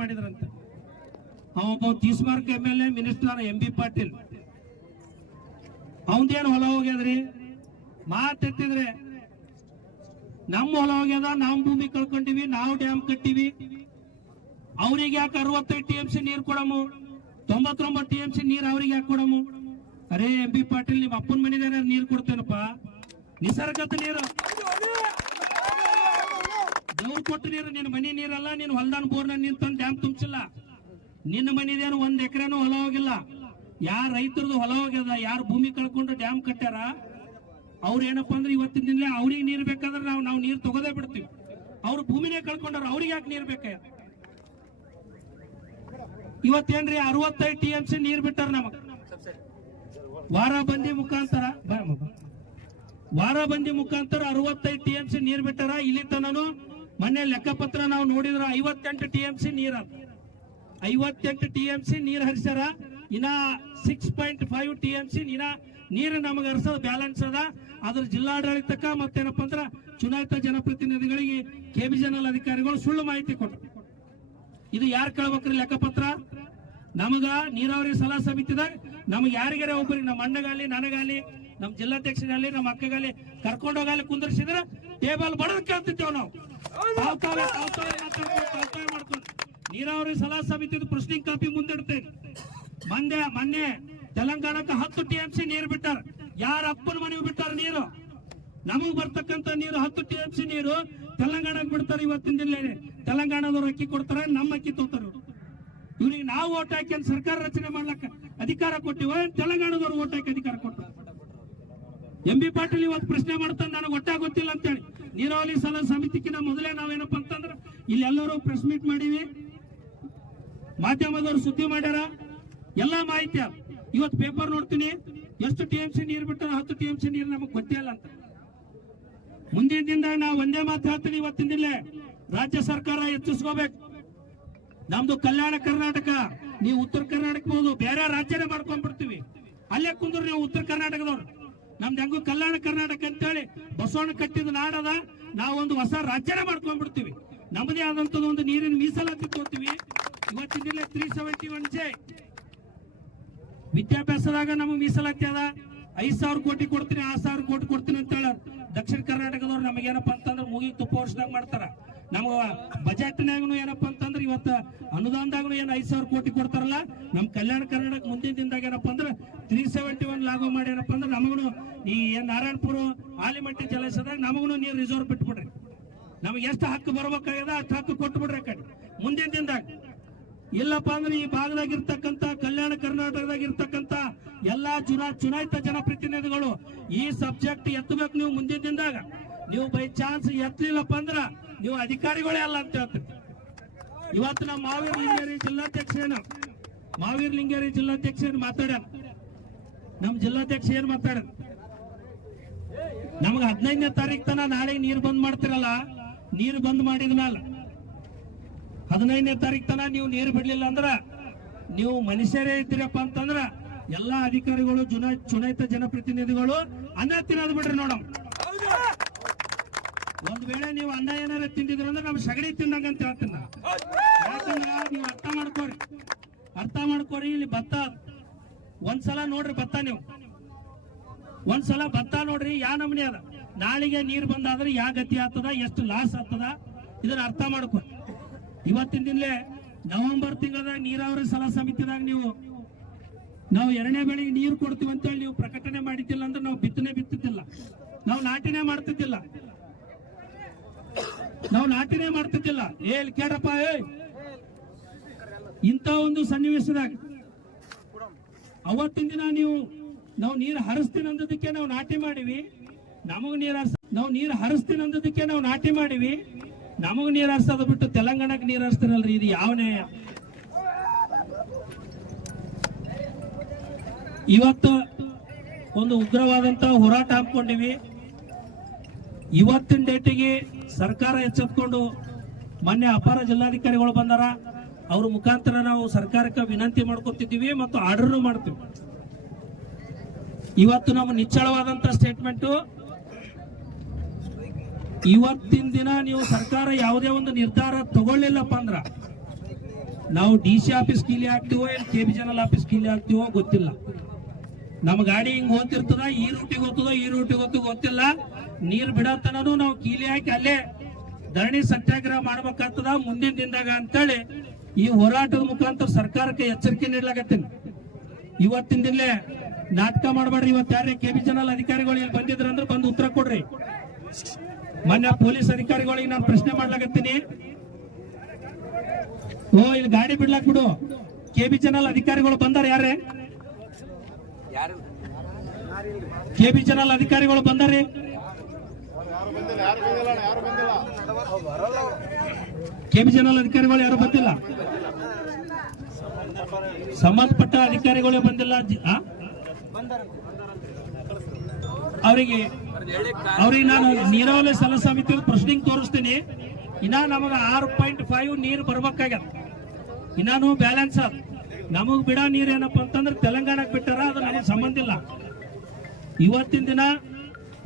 ಮಾಡಿದ್ರಂತೆ. ಅವೊಬ್ಬ ತೀಸ್ಮಾರ್ಕ್ M L A, minister, M B Patil. ಅವಂದೇನು ಹೊಲ ಹೋಗ್ಯದ್ರಿ? ಮಾತೆತ್ತಿದ್ರೆ ನಮ್ಮ ಹೊಲ ಹೋಗ್ಯದ, ನಾವು ಭೂಮಿ ಕಳ್ಕೊಂಡಿವಿ, ನಾವು ಡ್ಯಾಮ್ ಕಟ್ಟಿವಿ. ಅವ್ರಿಗೆ ಯಾಕೆ ಅರವತ್ತೈದು ಟಿ ಎಂ ಸಿ ನೀರು ಕೊಡಮು? ತೊಂಬತ್ತೊಂಬತ್ತು ಟಿ ಎಂ ಸಿ ನೀರು ಅವ್ರಿಗೆ ಯಾಕೆ ಕೊಡಮು? ಅರೇ, ಎಂ ಬಿ ಪಾಟೀಲ್ ನಿಮ್ಮ ಅಪ್ಪನ ಮನೆದಾರ ನೀರು ಕೊಡ್ತೇನಪ್ಪ. ನಿಸರ್ಗದ ನೀರು. ದೇವ್ರು ಕೊಟ್ಟು ನೀರು ನಿನ್ನ ಮನೆ ನೀರಲ್ಲ, ನೀನು ಹೊಲ್ದಾನ್ ಬೋರ್ನ ತಂದು ಡ್ಯಾಮ್ ತುಂಬಿಸಿಲ್ಲ. ನಿನ್ನ ಮನಿದೇನು ಒಂದ್ ಎಕರೆನೂ ಹೊಲ ಹೋಗಿಲ್ಲ. ಯಾರ ರೈತರದು ಹೊಲ ಹೋಗ್ಯದ, ಯಾರು ಭೂಮಿ ಕಳ್ಕೊಂಡು ಡ್ಯಾಮ್ ಕಟ್ಟ್ಯಾರ? ಅವ್ರು ಏನಪ್ಪಾ ಅಂದ್ರೆ ಇವತ್ತಿನ ದಿನ ಅವ್ರಿಗೆ ನೀರ್ ಬೇಕಾದ್ರೆ ನಾವು ನಾವು ನೀರು ತಗೋದೇ ಬಿಡ್ತೀವಿ. ಅವ್ರು ಭೂಮಿನೇ ಕಳ್ಕೊಂಡಾರ ಅವ್ರಿಗೆ ಯಾಕೆ ನೀರ್ ಬೇಕ? ಇವತ್ತೇನ್ರಿ ಅರವತ್ತೈದು ಟಿ ಎಂ ಸಿ ನೀರ್ ಬಿಟ್ಟಾರ ನಮಗ? ವಾರ ಬಂದಿ ಮುಖಾಂತರ. ವಾರ ಬಂದಿ ಮುಖಾಂತರ ಅರವತ್ತೈದು ಟಿ ಎಂ ಸಿ ನೀರ್ ಬಿಟ್ಟಾರ? ಇಲ್ಲಿ ತನನು ಮೊನ್ನೆ ಲೆಕ್ಕಪತ್ರ ನಾವು ನೋಡಿದ್ರ ಐವತ್ತೆಂಟು ಟಿ ಎಂ ಸಿ ನೀರ ಐವತ್ತೆಂಟು ಟಿ ಎಂ ಸಿ ನೀರು ಹರಿಸ್ಯಾರ. ಇನ್ನ six point five T M C ಇನ್ನ ನೀರು ನಮಗೆ ಹರಿಸೋದು ಬ್ಯಾಲೆನ್ಸ್ ಅದ. ಅದ್ರ ಜಿಲ್ಲಾಡಳಿತಕ್ಕ ಮತ್ತೇನಪ್ಪ ಅಂದ್ರ ಚುನಾಯಿತ ಜನಪ್ರತಿನಿಧಿಗಳಿಗೆ ಕೆಬಿಜನಲ್ ಅಧಿಕಾರಿಗಳು ಸುಳ್ಳು ಮಾಹಿತಿ ಕೊಟ್ರು. ಇದು ಯಾರು ಕೇಳ್ಬೇಕ್ರಿ ಲೆಕ್ಕಪತ್ರ? ನಮಗ ನೀರಾವರಿ ಸಲಹಾ ಸಮಿತಿದಾಗ ನಮ್ಗೆ ಯಾರಿಗಾರ ಒಬ್ಬರಿಗೆ ನಮ್ಮ ಅಣ್ಣಗಾಲಿ ನನಗಾಲಿ ನಮ್ಮ ಜಿಲ್ಲಾಧ್ಯಕ್ಷರಾಗಲಿ ನಮ್ಮ ಅಕ್ಕಗಾಲಿ ಕರ್ಕೊಂಡೋಗಾಲಿ ಕುಂದರ್ಸಿದ್ರ ಟೇಬಲ್ ಬಡದ್ ಕೇಳ್ತಿದ್ದೇವ್ ನಾವು. ಮಾಡ್ಕೊಂಡು. ನೀರಾವರಿ ಸಲಹಾ ಸಮಿತಿ ಪ್ರಶ್ನಿಂಗ್ ಕಾಪಿ ಮುಂದಿಡ್ತೇವೆ. ಮಂದೆ ಮೊನ್ನೆ ತೆಲಂಗಾಣಕ್ಕೆ ಹತ್ತು ಟಿ ಎಂ ಸಿ ನೀರು ಬಿಟ್ಟಾರ. ಯಾರ ಅಪ್ಪನ ಮನೆಗೆ ಬಿಟ್ಟಾರ ನೀರು? ನಮಗ್ ಬರ್ತಕ್ಕಂತ ನೀರು ಹತ್ತು ಟಿ ಎಂ ಸಿ ನೀರು ತೆಲಂಗಾಣಕ್ಕೆ ಬಿಡ್ತಾರೆ ಇವತ್ತಿನ ದಿನ ತೆಲಂಗಾಣದವ್ರು ಅಕ್ಕಿ ಕೊಡ್ತಾರೆ ನಮ್ಮ ಅಕ್ಕಿ ತೋತಾರ ಇವ್ರಿಗೆ ನಾವು ಓಟ್ ಹಾಕಿ ಅಂತ ಸರ್ಕಾರ ರಚನೆ ಮಾಡ್ಲಕ್ಕ ಅಧಿಕಾರ ಕೊಟ್ಟಿವ ತೆಲಂಗಾಣದವ್ರು ಓಟ್ ಹಾಕಿ ಅಧಿಕಾರ ಕೊಟ್ಟರು ಎಂ ಬಿ ಪಾಟೀಲ್ ಇವತ್ತು ಪ್ರಶ್ನೆ ಮಾಡ್ತಾನೆ, ನನಗೆ ಒಟ್ಟ ಗೊತ್ತಿಲ್ಲ ಅಂತೇಳಿ. ನೀರಾವರಿ ಸಲ ಸಮಿತಿಕಿನ ಮೊದಲೇ ನಾವೇನಪ್ಪ ಅಂತಂದ್ರೆ, ಇಲ್ಲಿ ಎಲ್ಲರೂ ಪ್ರೆಸ್ ಮೀಟ್ ಮಾಡೀವಿ. ಮಾಧ್ಯಮದವ್ರು ಸುದ್ದಿ ಮಾಡ್ಯಾರ. ಎಲ್ಲಾ ಮಾಹಿತಿ ಇವತ್ತು ಪೇಪರ್ ನೋಡ್ತೀನಿ. ಎಷ್ಟು ಟಿ ಎಂ ಸಿ ನೀರು ಬಿಟ್ಟಾರ ಹತ್ತು ಟಿ ಎಂ ಸಿ ನೀರು ನಮಗೆ ಗೊತ್ತೇ ಇಲ್ಲ ಅಂತ. ಮುಂದಿನ ದಿನದಾಗ ನಾವು ಒಂದೇ ಮಾತು ಹೇಳ್ತೀನಿ ಇವತ್ತಿನ ದಿನ ರಾಜ್ಯ ಸರ್ಕಾರ ಹೆಚ್ಚಿಸ್ಕೋಬೇಕು. ನಮ್ದು ಕಲ್ಯಾಣ ಕರ್ನಾಟಕ, ನೀವು ಉತ್ತರ ಕರ್ನಾಟಕ ಹೋದು, ಬೇರೆ ರಾಜ್ಯನೇ ಮಾಡ್ಕೊಂಡ್ಬಿಡ್ತೀವಿ ಅಲ್ಲೇ ಕುಂದ್ರು ನೀವು ಉತ್ತರ ಕರ್ನಾಟಕದವ್ರು. ನಮ್ದು ಹೆಂಗು ಕಲ್ಯಾಣ ಕರ್ನಾಟಕ ಅಂತೇಳಿ ಬಸವಣ್ಣ ಕಟ್ಟಿದ ನಾಡದ ನಾವೊಂದು ಹೊಸ ರಾಜ್ಯನೇ ಮಾಡ್ಕೊಂಡ್ಬಿಡ್ತೀವಿ ನಮ್ಮದೇ ಆದಂತದ್ದು ಒಂದು ನೀರಿನ ಮೀಸಲಾತಿ ಕೊಡ್ತೀವಿ ಇವತ್ತಿನ ತ್ರೀ ಸೆವೆಂಟಿ ಒನ್ ಜೆ. ವಿದ್ಯಾಭ್ಯಾಸದಾಗ ನಮಗೆ ಮೀಸಲಾತಿ ಅದ. ಐದ್ ಸಾವಿರ ಕೋಟಿ ಕೊಡ್ತೀನಿ, ಆರ್ ಸಾವಿರ ಕೋಟಿ ಕೊಡ್ತೀನಿ ಅಂತ ಹೇಳ ದಕ್ಷಿಣ ಕರ್ನಾಟಕದವ್ರು ನಮಗೇನಪ್ಪ ಅಂತಂದ್ರೆ ಮೂಗಿ ತುಪ್ಪ ವರ್ಷದಾಗ ಮಾಡ್ತಾರ. ನಮಗ ಬಜೆಟ್ನಾಗೂ ಏನಪ್ಪ ಅಂತಂದ್ರೆ ಇವತ್ತ ಅನುದಾನದಾಗೂ ಏನು ಐದ್ ಸಾವಿರ ಕೋಟಿ ಕೊಡ್ತಾರಲ್ಲ ನಮ್ಮ ಕಲ್ಯಾಣ ಕರ್ನಾಟಕ ಮುಂದಿನ ದಿನದಾಗ ಏನಪ್ಪ ಅಂದ್ರೆ ತ್ರೀ ಸೆವೆಂಟಿ ಒನ್ ಲಾಗು ಮಾಡಿ ಏನಪ್ಪ ಅಂದ್ರೆ ನಮಗೂ ಈ ನಾರಾಯಣಪುರ, ಆಲಿಮಟ್ಟಿ ಜಲಾಶಯದಾಗ ನಮಗೂ ನೀರು ರಿಸರ್ವ್ ಬಿಟ್ಬಿಡ್ರಿ. ನಮಗೆ ಎಷ್ಟು ಹಕ್ಕು ಬರ್ಬೇಕಾಗ್ಯದ ಅಷ್ಟು ಹಕ್ಕು ಕೊಟ್ಬಿಡ್ರಿ ಬಿಡ್ರಿ ಕಡೆ. ಮುಂದಿನ ದಿನದಾಗ ಇಲ್ಲಪ್ಪ ಅಂದ್ರೆ ಈ ಭಾಗದಾಗಿರ್ತಕ್ಕಂತ ಕಲ್ಯಾಣ ಕರ್ನಾಟಕದಾಗಿರ್ತಕ್ಕಂತ ಎಲ್ಲಾ ಚುನಾ ಚುನಾಯಿತ ಜನಪ್ರತಿನಿಧಿಗಳು ಈ ಸಬ್ಜೆಕ್ಟ್ ಎತ್ತಬೇಕು ನೀವು ಮುಂದಿನ ದಿನದಾಗ. ನೀವು ಬೈ ಚಾನ್ಸ್ ಎತ್ತಲಿಲ್ಲಪ್ಪ ಅಂದ್ರ ನೀವು ಅಧಿಕಾರಿಗಳೇ ಅಲ್ಲ ಅಂತ ಹೇಳ್ತೀರಿ ಇವತ್ತು ನಮ್ಮ ಮಾವೀರ್ ಲಿಂಗೇರಿ ಜಿಲ್ಲಾಧ್ಯಕ್ಷ ಏನು ಮಾವೀರ್ ಲಿಂಗೇರಿ ಜಿಲ್ಲಾಧ್ಯಕ್ಷ ಏನು ಮಾತಾಡ್ಯಾರ ನಮ್ಮ ಜಿಲ್ಲಾಧ್ಯಕ್ಷ ಏನ್ ಮಾತಾಡ್ಯಾನ? ನಮ್ಗೆ ಹದಿನೈದನೇ ತಾರೀಕು ತನ ನಾಳೆ ನೀರು ಬಂದ್ ಮಾಡ್ತಿರಲ್ಲ, ನೀರು ಬಂದ್ ಮಾಡಿದ ಮೇಲೆ ಹದಿನೈದನೇ ತಾರೀಕು ತನ ನೀವು ನೀರು ಬಿಡ್ಲಿಲ್ಲ ಅಂದ್ರ ನೀವು ಮನುಷ್ಯರೇ ಇದ್ದೀರಪ್ಪ ಅಂತಂದ್ರ ಎಲ್ಲಾ ಅಧಿಕಾರಿಗಳು, ಜುನ, ಚುನಾಯಿತ ಜನಪ್ರತಿನಿಧಿಗಳು ಅನ್ನ ತಿನ್ನೋದು ಬಿಡ್ರಿ ನೋಡಮ್ ಒಂದ್ ವೇಳೆ ನೀವು ಅನ್ನ ಏನಾರ ತಿಂದಿದ್ರ ಅಂದ್ರೆ ನಮ್ ಸಗಣಿ ತಿಂದಂಗ ಅಂತ ಹೇಳ್ತೀನಿ ಯಾಕಂದ್ರೆ ನೀವು ಅರ್ಥ ಮಾಡ್ಕೋರಿ. ಅರ್ಥ ಮಾಡ್ಕೋರಿ, ಇಲ್ಲಿ ಭತ್ತ ಒಂದ್ಸಲ ನೋಡ್ರಿ ಭತ್ತ ನೀವು. ಒಂದ್ಸಲ ಭತ್ತ ನೋಡ್ರಿ, ಯಾ ನಮ್ನಿ ಅದ? ನಾಳಿಗೆ ನೀರ್ ಬಂದಾದ್ರೆ ಯಾ ಗತಿ ಆಗ್ತದ, ಎಷ್ಟು ಲಾಸ್ ಆಗ್ತದ? ಇದನ್ನ ಅರ್ಥ ಮಾಡ್ಕೊ ಇವತ್ತಿನ ದಿನಲೇ ನವೆಂಬರ್ ತಿಂಗಳದಾಗ ನೀರಾವರಿ ಸಲಹಾ ಸಮಿತಿದಾಗ ನೀವು, ನಾವು ಎರಡನೇ ಬೆಳೆಗೆ ನೀರು ಕೊಡ್ತೀವಿ ಅಂತೇಳಿ ನೀವು ಪ್ರಕಟಣೆ ಮಾಡಿದ್ದಿಲ್ಲ ಅಂದ್ರೆ ನಾವು ಬಿತ್ತನೆ ಬಿತ್ತಿದ್ದಿಲ್ಲ. ನಾವು ನಾಟಿನೇ ಮಾಡ್ತಿದ್ದಿಲ್ಲ. ನಾವು ನಾಟಿನೇ ಮಾಡ್ತಿದ್ದಿಲ್ಲ. ಏ, ಇಲ್ಲಿ ಕೇಳಪ್ಪ, ಏ. ಇಂಥ ಒಂದು ಸನ್ನಿವೇಶದಾಗ ಅವತ್ತಿನ ದಿನ ನೀವು, ನಾವು ನೀರು ಹರಿಸ್ತೀನಿ ಅಂದದಕ್ಕೆ ನಾವು ನಾಟಿ ಮಾಡಿವಿ. ನಮಗ್ ನೀರ ನಾವು ನೀರು ಹರಿಸ್ತೀನಿ ಅಂದದಕ್ಕೆ ನಾವು ನಾಟಿ ಮಾಡಿವಿ. ನಮಗ್ ನೀರ್ ಬಿಟ್ಟು ತೆಲಂಗಾಣಕ್ಕೆ ನೀರ್ ಹರಿಸ್ತಾರಲ್ರಿ, ಇದು ಯಾವ ನ್ಯಾಯ ಇವತ್ತು ಒಂದು ಉಗ್ರವಾದಂತ ಹೋರಾಟ ಹಾಕೊಂಡಿವಿ ಇವತ್ತಿನ ಡೇಟಿಗೆ ಸರ್ಕಾರ ಎಚ್ಚೆತ್ಕೊಂಡು ಮೊನ್ನೆ ಅಪಾರ ಜಿಲ್ಲಾಧಿಕಾರಿಗಳು ಬಂದಾರ. ಅವ್ರ ಮುಖಾಂತರ ನಾವು ಸರ್ಕಾರಕ್ಕೆ ವಿನಂತಿ ಮಾಡ್ಕೊತಿದ್ದೀವಿ ಮತ್ತು ಆರ್ಡರ್ ಮಾಡ್ತೀವಿ. ಇವತ್ತು ನಮ್ಮ ನಿಚ್ಚಳವಾದಂತ ಸ್ಟೇಟ್ಮೆಂಟ್ ಇವತ್ತಿನ ದಿನ ನೀವು ಸರ್ಕಾರ ಯಾವುದೇ ಒಂದು ನಿರ್ಧಾರ ತಗೊಳ್ಳಿಲ್ಲಪ್ಪ ಅಂದ್ರ, ನಾವು ಡಿ ಸಿ ಆಫೀಸ್ ಕೀಲಿ ಹಾಕ್ತಿವೋ ಏನ್ ಕೆ ಬಿ ಜನರಲ್ ಆಫೀಸ್ ಕೀಲಿ ಹಾಕ್ತಿವೋ ಗೊತ್ತಿಲ್ಲ. ನಮ್ಮ ಗಾಡಿ ಹಿಂಗ್ ಹೋಗ್ತಿರ್ತದ, ಈ ರೂಟಿಗೆ ಗೊತ್ತದ ಈ ರೂಟಿಗೆ ಹೋಗ್ತದೋ ಗೊತ್ತಿಲ್ಲ. ನೀರ್ ಬಿಡತನೂ ನಾವು ಕೀಲಿ ಹಾಕಿ ಅಲ್ಲೇ ಧರಣಿ ಸತ್ಯಾಗ್ರಹ ಮಾಡ್ಬೇಕಾಗ್ತದ ಮುಂದಿನ ದಿನದಾಗ ಅಂತೇಳಿ ಈ ಹೋರಾಟದ ಮುಖಾಂತರ ಸರ್ಕಾರಕ್ಕೆ ಎಚ್ಚರಿಕೆ ನೀಡಲಾಗತ್ತೀನಿ. ಇವತ್ತಿನ ದಿನಲೇ ನಾಟಕ ಮಾಡಬೇಡ್ರಿ, ಇವತ್ತು ಯಾರೇ ಕೆ ಬಿ ಜನರಲ್ ಅಧಿಕಾರಿಗಳು ಇಲ್ಲಿ ಬಂದಿದ್ರ ಅಂದ್ರೆ ಬಂದು ಉತ್ತರ ಕೊಡ್ರಿ. ಮೊನ್ನೆ ಪೊಲೀಸ್ ಅಧಿಕಾರಿಗಳಿಗೆ ನಾನು ಪ್ರಶ್ನೆ ಮಾಡ್ಲಾಕತ್ತೀನಿ. ಓ, ಇಲ್ಲಿ ಗಾಡಿ ಬಿಡ್ಲಾಕ್ ಬಿಡು. ಕೆ ಬಿ ಚಾನಲ್ ಅಧಿಕಾರಿಗಳು ಬಂದಾರ ಯಾರೇ? ಕೆ ಬಿ ಚಾನಲ್ ಅಧಿಕಾರಿಗಳು ಬಂದಾರೆ? ಕೆ ಬಿ ಚಾನಲ್ ಅಧಿಕಾರಿಗಳು ಯಾರು ಬಂದಿಲ್ಲ? ಸಂಬಂಧಪಟ್ಟ ಅಧಿಕಾರಿಗಳು ಬಂದಿಲ್ಲ? ಅವರಿಗೆ, ಅವ್ರಿಗೆ ನಾನು ನೀರಾವರಿ ಸಲ ಸಮಿತಿ ಪ್ರಶ್ನಿಂಗ್ ತೋರಿಸ್ತೀನಿ. ಇನ್ನ ನಮಗ ಆರು ಪಾಯಿಂಟ್ ಫೈವ್ ನೀರು ಬರ್ಬೇಕಾಗ್ಯದ. ಇನ್ನಾನು ಬ್ಯಾಲೆನ್ಸ್ ಅದ. ನಮಗ್ ಬಿಡ ನೀರು ಏನಪ್ಪ ಅಂತಂದ್ರೆ ತೆಲಂಗಾಣಕ್ ಬಿಟ್ಟಾರ, ಅದು ನಮಗೆ ಸಂಬಂಧ ಇಲ್ಲ. ಇವತ್ತಿನ ದಿನ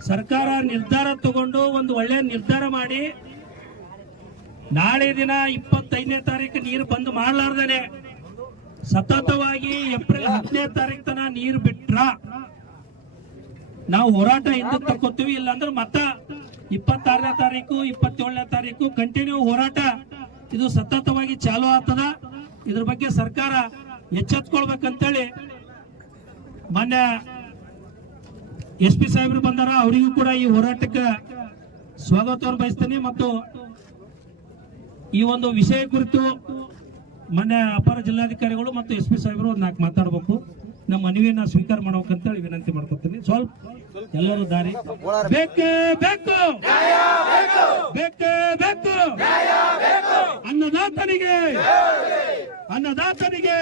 ಸರ್ಕಾರ ನಿರ್ಧಾರ ತಗೊಂಡು ಒಂದು ಒಳ್ಳೆ ನಿರ್ಧಾರ ಮಾಡಿ, ನಾಳೆ ದಿನ ಇಪ್ಪತ್ತೈದನೇ ತಾರೀಕು ನೀರು ಬಂದ್ ಮಾಡ್ಲಾರ್ದೇನೆ. ಸತತವಾಗಿ ಏಪ್ರಿಲ್ ಹತ್ತನೇ ತಾರೀಕು ತನ ನೀರು ಬಿಟ್ರ. ನಾವು ಹೋರಾಟ ಹಿಂದಕ್ಕೆ ಇಲ್ಲ ಅಂದ್ರೆ ಮತ್ತ ಇಪ್ಪತ್ತಾರನೇ ತಾರೀಕು, ಇಪ್ಪತ್ತೇಳನೇ ತಾರೀಕು ಕಂಟಿನ್ಯೂ ಹೋರಾಟ. ಇದು ಸತತವಾಗಿ ಚಾಲು ಆಗ್ತದ. ಇದ್ರ ಬಗ್ಗೆ ಸರ್ಕಾರ ಎಚ್ಚೆತ್ಕೊಳ್ಬೇಕಂತೇಳಿ ಮೊನ್ನೆ ಎಸ್ ಪಿ ಸಾಹೇಬ್ರು ಬಂದಾರ, ಅವರಿಗೂ ಕೂಡ ಈ ಹೋರಾಟಕ್ಕೆ ಸ್ವಾಗತವನ್ನು ಬಯಸ್ತೇನೆ ಮತ್ತು ಈ ಒಂದು ವಿಷಯ ಕುರಿತು ಮೊನ್ನೆ ಅಪರ ಜಿಲ್ಲಾಧಿಕಾರಿಗಳು ಮತ್ತು ಎಸ್ ಪಿ ಸಾಹೇಬರು ಒಂದು ನಾಲ್ಕು ಮಾತಾಡ್ಬೇಕು. ನಮ್ಮ ಮನವಿಯನ್ನ ಸ್ವೀಕಾರ ಮಾಡ್ಬೇಕಂತೇಳಿ ವಿನಂತಿ ಮಾಡ್ಕೊತೀನಿ. ಸ್ವಲ್ಪ ಎಲ್ಲರೂ ದಾರಿ. ಬೇಕು ಬೇಕು. ಬೇಕೇ ಬೇಕು. ಅನ್ನದಾತನಿಗೆ. ಅನ್ನದಾತನಿಗೆ.